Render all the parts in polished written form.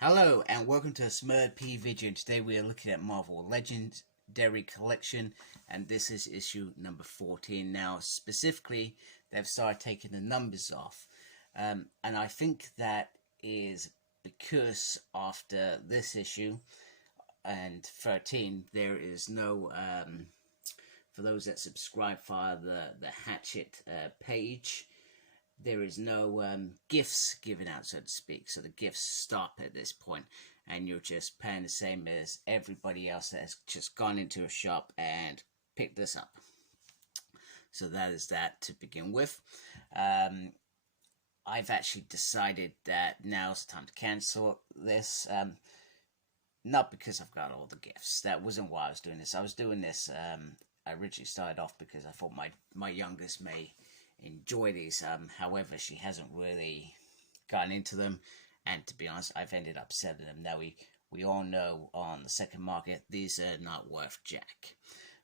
Hello and welcome to a Smurd P video. Today we are looking at Marvel Legendary Collection, and this is issue number 14. Now specifically they've started taking the numbers off, and I think that is because after this issue and 13 there is no for those that subscribe via the Hatchet page, there is no gifts given out, so to speak. So the gifts stop at this point, and you're just paying the same as everybody else that has just gone into a shop and picked this up. So that is that to begin with. I've actually decided that now's the time to cancel this. Not because I've got all the gifts. That wasn't why I was doing this. I was doing this. I originally started off because I thought my youngest may enjoy these. However, she hasn't really gotten into them, and to be honest, I've ended up selling them. Now we all know on the second market these are not worth jack,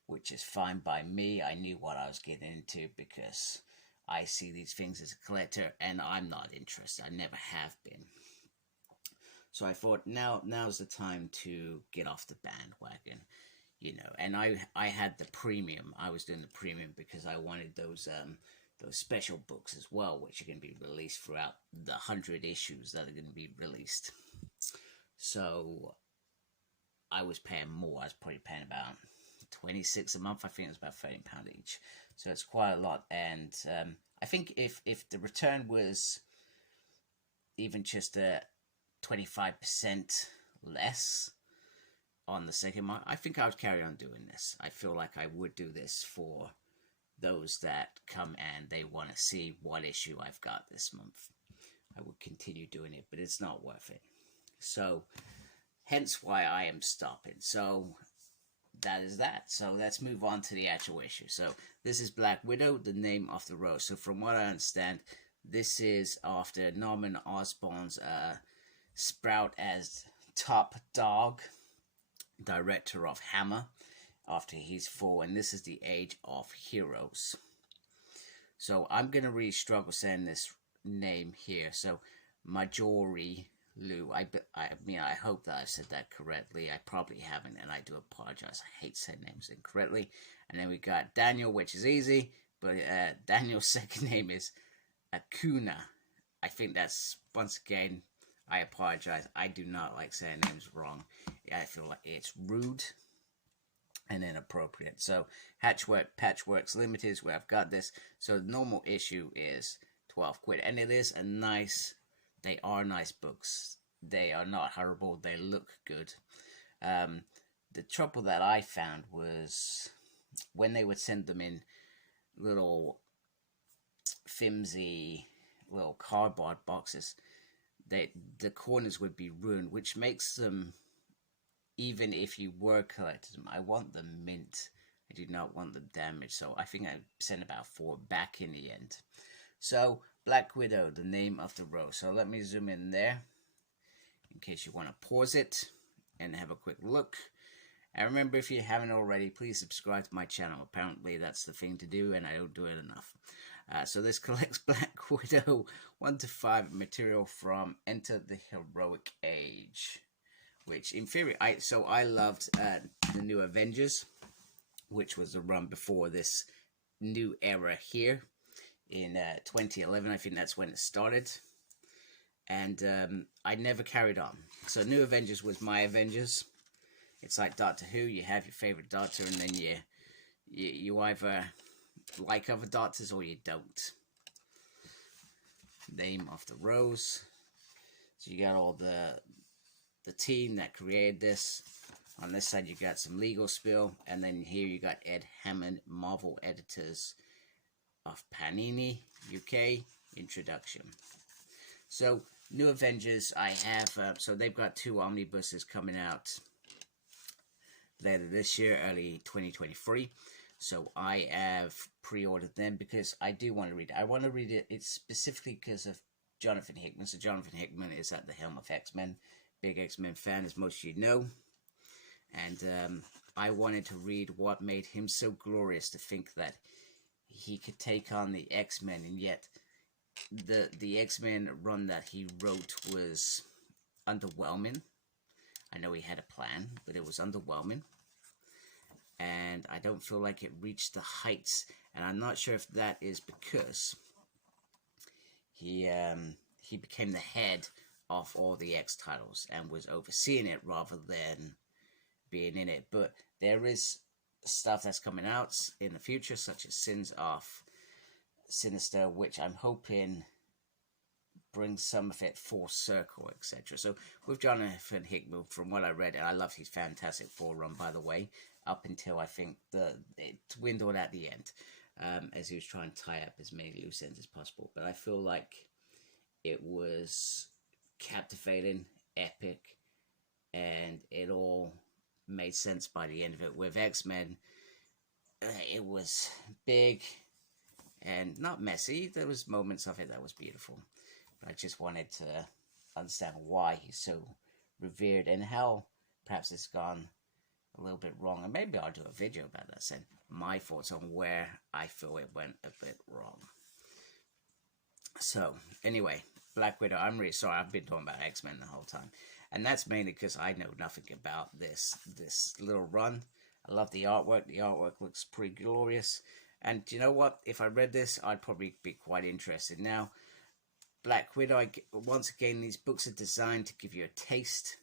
which is fine by me. I knew what I was getting into because I see these things as a collector, and I'm not interested. I never have been. So I thought now's the time to get off the bandwagon, you know. And I had the premium. I was doing the premium because I wanted those special books as well, which are going to be released throughout the 100 issues that are going to be released. So I was paying more. I was probably paying about 26 a month. I think it was about £13 each. So it's quite a lot. And I think if the return was even just a 25% less on the second month, I think I would carry on doing this. I feel like I would do this for those that come and they want to see what issue I've got this month. I would continue doing it, but it's not worth it. So hence why I am stopping. So that is that. So let's move on to the actual issue. So this is Black Widow, the name of the rose. So from what I understand, this is after Norman Osborn's sprout as top dog, director of Hammer, after he's 4, and this is the Age of Heroes. So I'm gonna really struggle saying this name here. So Marjorie Liu. I mean, I hope that I've said that correctly. I probably haven't, and I do apologize. I hate saying names incorrectly. And then we got Daniel, which is easy, but Daniel's second name is Acuna. I think that's, once again, I apologize. I do not like saying names wrong. I feel like it's rude and inappropriate. So Patchworks Limited is where I've got this. So the normal issue is 12 quid, and it is a nice, they are nice books. They are not horrible. They look good. The trouble that I found was when they would send them in little flimsy little cardboard boxes, the corners would be ruined, which makes them, even if you were collecting them, I want them mint. I do not want them damaged. So I think I sent about 4 back in the end. So Black Widow, the name of the rose. So let me zoom in there in case you want to pause it and have a quick look. And remember, if you haven't already, please subscribe to my channel. Apparently that's the thing to do, and I don't do it enough. So this collects Black Widow 1 to 5 material from Enter the Heroic Age, which in theory, I loved the New Avengers, which was the run before this new era here in 2011. I think that's when it started, and I never carried on. So New Avengers was my Avengers. It's like Doctor Who. You have your favorite Doctor, and then you either like other Doctors or you don't. Name of the rose. So you got all the team that created this. On this side you got some legal spill, and then here you got Ed Hammond, Marvel Editors of Panini UK introduction. So New Avengers, I have so they've got 2 omnibuses coming out later this year, early 2023. So I have pre-ordered them because I do want to read it. I want to read it. It's specifically because of Jonathan Hickman. So Jonathan Hickman is at the helm of X-Men. Big X-Men fan, as most of you know. And I wanted to read what made him so glorious, to think that he could take on the X-Men, and yet the X-Men run that he wrote was underwhelming. I know he had a plan, but it was underwhelming. And I don't feel like it reached the heights. And I'm not sure if that is because he became the head of all the X titles and was overseeing it rather than being in it. But there is stuff that's coming out in the future, such as Sins of Sinister, which I'm hoping brings some of it full circle, etc. So with Jonathan Hickman, from what I read, and I loved his Fantastic Four run, by the way, up until I think it dwindled at the end, as he was trying to tie up as many loose ends as possible. But I feel like it was captivating, epic, and it all made sense by the end of it. With X-Men, it was big and not messy. There was moments of it that was beautiful. But I just wanted to understand why he's so revered and how perhaps it's gone a little bit wrong. And maybe I'll do a video about that, saying my thoughts on where I feel it went a bit wrong. So, anyway, Black Widow, I'm really sorry. I've been talking about X-Men the whole time. And that's mainly because I know nothing about this little run. I love the artwork. The artwork looks pretty glorious. And you know what? If I read this, I'd probably be quite interested. Now, Black Widow, once again, these books are designed to give you a taste.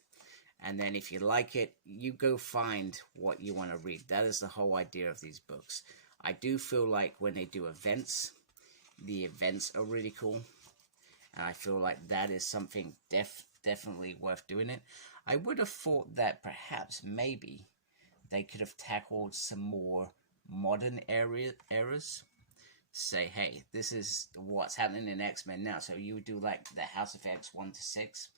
And then if you like it, you go find what you want to read. That is the whole idea of these books. I do feel like when they do events, the events are really cool. And I feel like that is something definitely worth doing it. I would have thought that perhaps maybe they could have tackled some more modern eras. Say, hey, this is what's happening in X-Men now. So you would do like the House of X 1 to 6,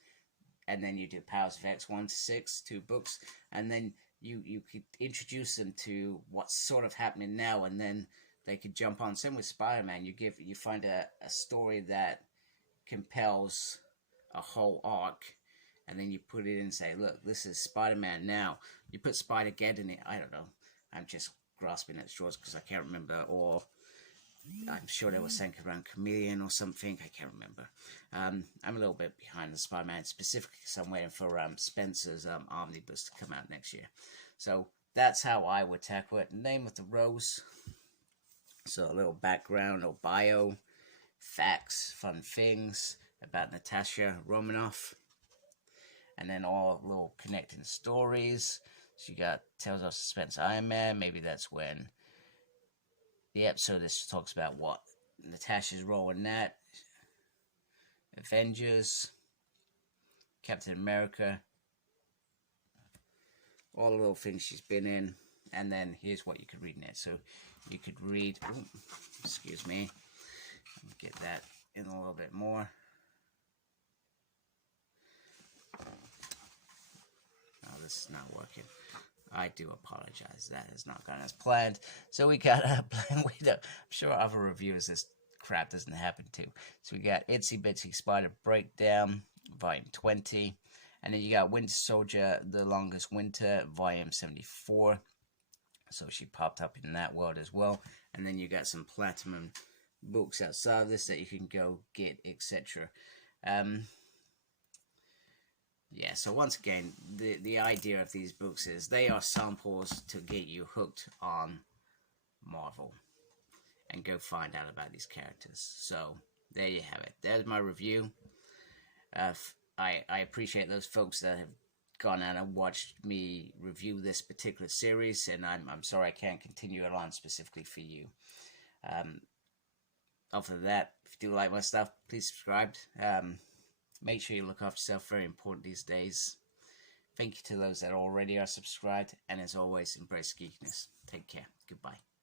and then you do Powers of X 1 to 6, 2 books, and then you could introduce them to what's sort of happening now, and then they could jump on. Same with Spider-Man. You find a story that compels a whole arc, and then you put it in and say, look, this is Spider-Man now. You put Spider-Geddon in it. I don't know. I'm just grasping at straws because I can't remember, or I'm sure there was something around Chameleon or something. I can't remember. I'm a little bit behind the Spider-Man, specifically because I'm waiting for Spencer's omnibus to come out next year. So that's how I would tackle it. Name of the Rose. So a little background or bio, facts, fun things about Natasha Romanoff, and then all little connecting stories. So you got Tales of Suspense Iron Man. Maybe that's when the episode this talks about what Natasha's role in that. Avengers, Captain America, all the little things she's been in. And then here's what you could read in it. So you could read, excuse me, get that in a little bit more. Oh, this is not working. I do apologize. That has not gone as planned. So we got a Black Widow. I'm sure other reviewers this crap doesn't happen to. So we got Itsy Bitsy Spider Breakdown, Volume 20. And then you got Winter Soldier, The Longest Winter, Volume 74. So she popped up in that world as well. And then you got some Platinum books outside of this that you can go get, etc. Yeah, so once again, the idea of these books is they are samples to get you hooked on Marvel and go find out about these characters. So there you have it. There's my review. I appreciate those folks that have gone out and watched me review this particular series, and I'm sorry I can't continue it on specifically for you. Other than that, if you do like my stuff, please subscribe. Make sure you look after yourself, very important these days. Thank you to those that already are subscribed, and as always, embrace geekness. Take care. Goodbye.